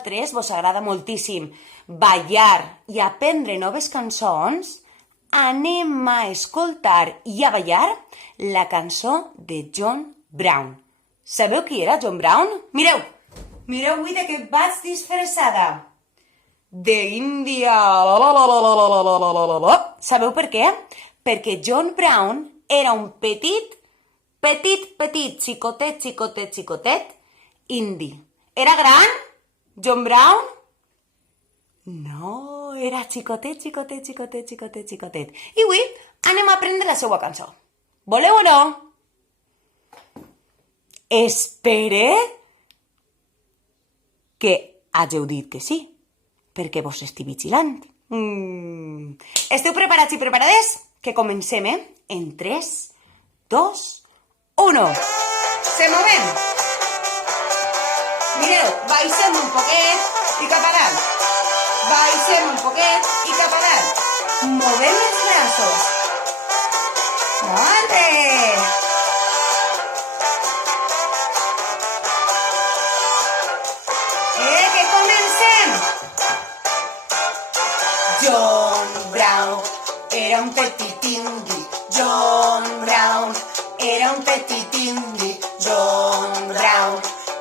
vosaltres vos agrada moltíssim ballar i aprendre noves cançons, anem a escoltar i a ballar la cançó de John Brown. Sabeu qui era John Brown? Mireu avui de què vaig disfressada. D'Índia. Sabeu per què? Perquè John Brown era un petit, xicotet, indi. Era gran? John Brown? No, era xicotet. I avui anem a aprendre la seva cançó. Voleu o no? Espere que hàgeu dit que sí, perquè vos estic vigilant. Esteu preparats i preparades? Que comencem, En 3, 2, 1. Se movem. Mireu, baixem un poquet i cap a dalt. Baixem un poquet i cap a dalt. Movem els braços. Molt bé. Que comencem. John Brown era un petit indi. John Brown era un petit indi. John Brown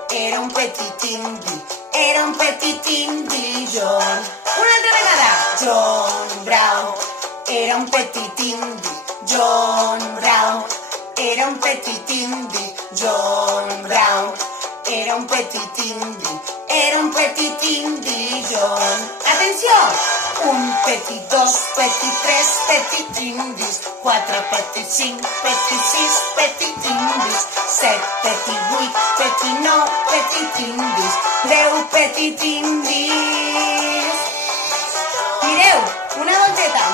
era un petit indi. Era un petit indi, John. Una altra vegada. John Brown era un petit indi. John Brown era un petit indi. John Brown era un petit indi. Era un petit indi, John. Atenció! 1, petit, 2, petit, 3, petit indis. 4, petit, 5, petit, 6, petit indis. 7, petit, 8, petit, 9, petit indis. 10, petit indis. Mireu, una volteta.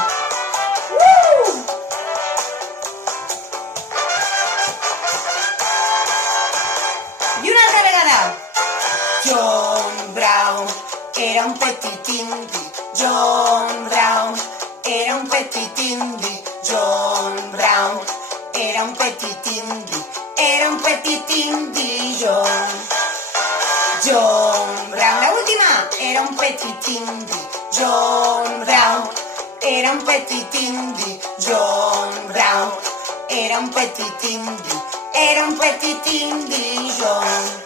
I una altra vegada. John Brown era un petit indi. John Brown era un petit indi. John Brown era un petit indi. Era un petit indi, John. John Brown, la última, era un petit indi. John Brown era un petit indi. John Brown era un petit indi. Era un petit indi, John.